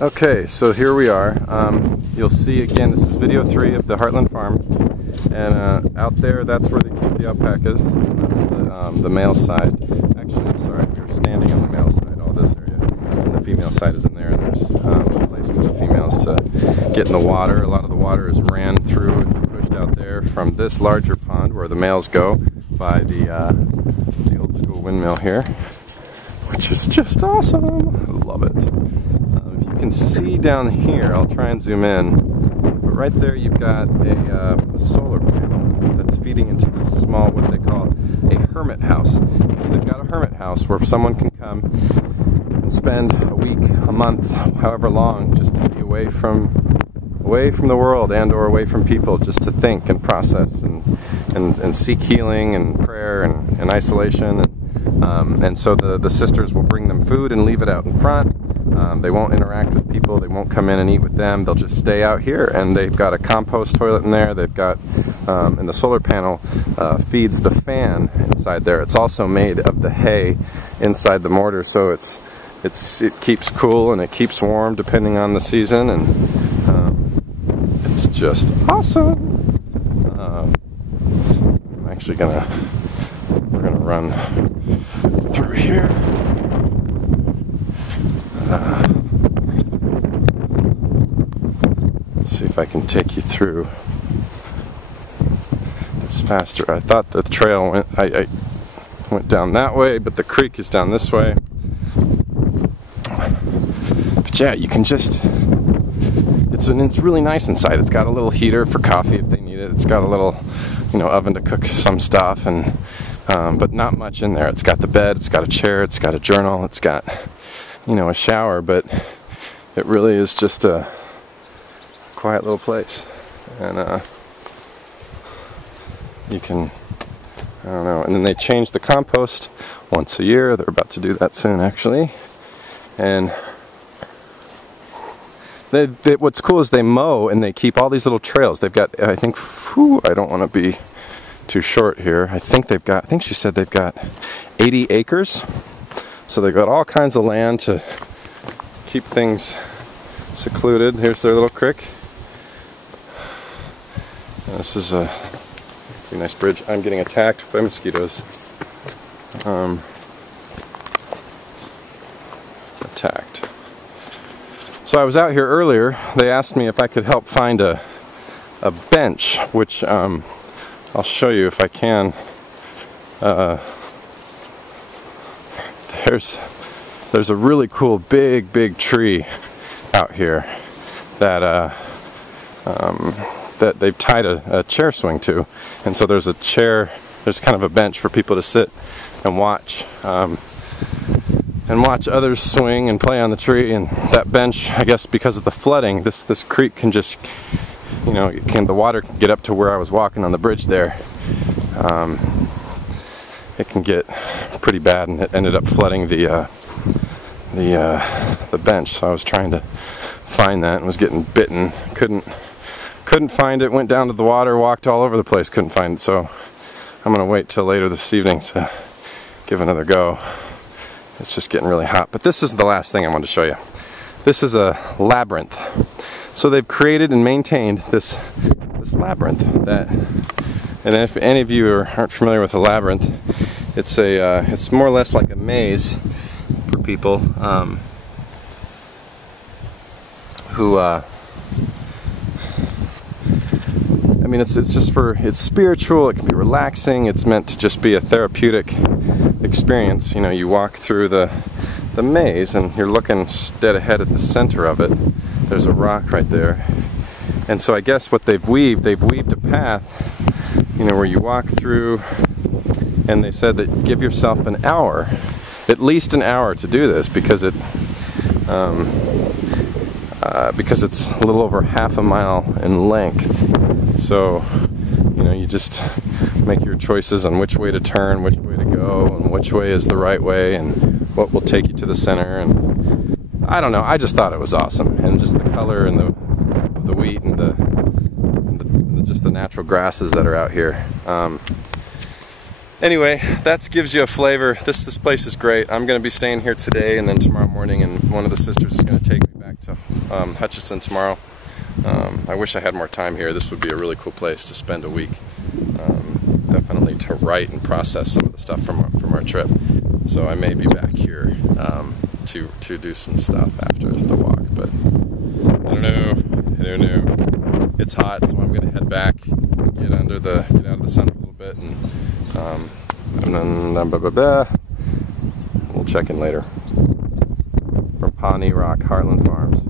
Okay, so here we are. You'll see again, this is video 3 of the Heartland Farm, and out there, that's where they keep the alpacas. That's the male side. Actually, I'm sorry, we were standing on the male side, all this area, and the female side is in there. And there's a place for the females to get in the water. A lot of the water is ran through and pushed out there from this larger pond where the males go by the old school windmill here, which is just awesome. I love it. You can see down here, I'll try and zoom in, but right there you've got a solar panel that's feeding into this small, what they call a hermit house. So they've got a hermit house where someone can come and spend a week, a month, however long, just to be away from the world and or away from people, just to think and process and seek healing and prayer and isolation. And so the sisters will bring them food and leave it out in front. They won't interact with people, they won't come in and eat with them, they'll just stay out here, and they've got a compost toilet in there, they've got, and the solar panel feeds the fan inside there. It's also made of the hay inside the mortar, so it keeps cool and it keeps warm depending on the season, and it's just awesome. I'm actually we're gonna run through here. See if I can take you through this faster. I thought the trail went, I went down that way, but the creek is down this way. But yeah, you can just, it's really nice inside. It's got a little heater for coffee if they need it. It's got a little, oven to cook some stuff, and but not much in there. It's got the bed, it's got a chair, it's got a journal, it's got, a shower, but it really is just a quiet little place. And you can, I don't know, and then they change the compost once a year. They're about to do that soon, actually. And what's cool is they mow and they keep all these little trails. They've got, I think, I don't want to be too short here. I think she said they've got 80 acres. So they've got all kinds of land to keep things secluded. Here's their little creek. And this is a pretty nice bridge. I'm getting attacked by mosquitoes. Attacked. So I was out here earlier. They asked me if I could help find a bench, which I'll show you if I can. There's a really cool big tree out here that that they've tied a chair swing to, and so there's a chair, there's kind of a bench for people to sit and watch others swing and play on the tree. And that bench, I guess because of the flooding, this creek can just, the water can get up to where I was walking on the bridge there. It can get pretty bad, and it ended up flooding the bench. So I was trying to find that and was getting bitten. Couldn't find it. Went down to the water, walked all over the place, couldn't find it. So I'm gonna wait till later this evening to give another go. It's just getting really hot. But this is the last thing I wanted to show you. This is a labyrinth. So they've created and maintained this labyrinth that. And if any of you aren't familiar with a labyrinth, it's more or less like a maze for people who, it's spiritual, it can be relaxing, it's meant to just be a therapeutic experience. You walk through the maze and you're looking dead ahead at the center of it. There's a rock right there. And so I guess what they've weaved a path, where you walk through, and they said that give yourself an hour, at least an hour to do this, because it's a little over half a mile in length. So, you just make your choices on which way to turn, which way to go, and which way is the right way, and what will take you to the center. And I don't know, I just thought it was awesome, and just the color and the wheat and just the natural grasses that are out here. Anyway, that gives you a flavor. This place is great. I'm going to be staying here today and then tomorrow morning, and one of the sisters is going to take me back to Hutchinson tomorrow. I wish I had more time here. This would be a really cool place to spend a week. Definitely to write and process some of the stuff from our trip. So I may be back here to do some stuff after the walk, but I don't know. It's hot, so I'm going to head back, get out of the sun a little bit, and then we'll check in later. From Pawnee Rock, Heartland Farms.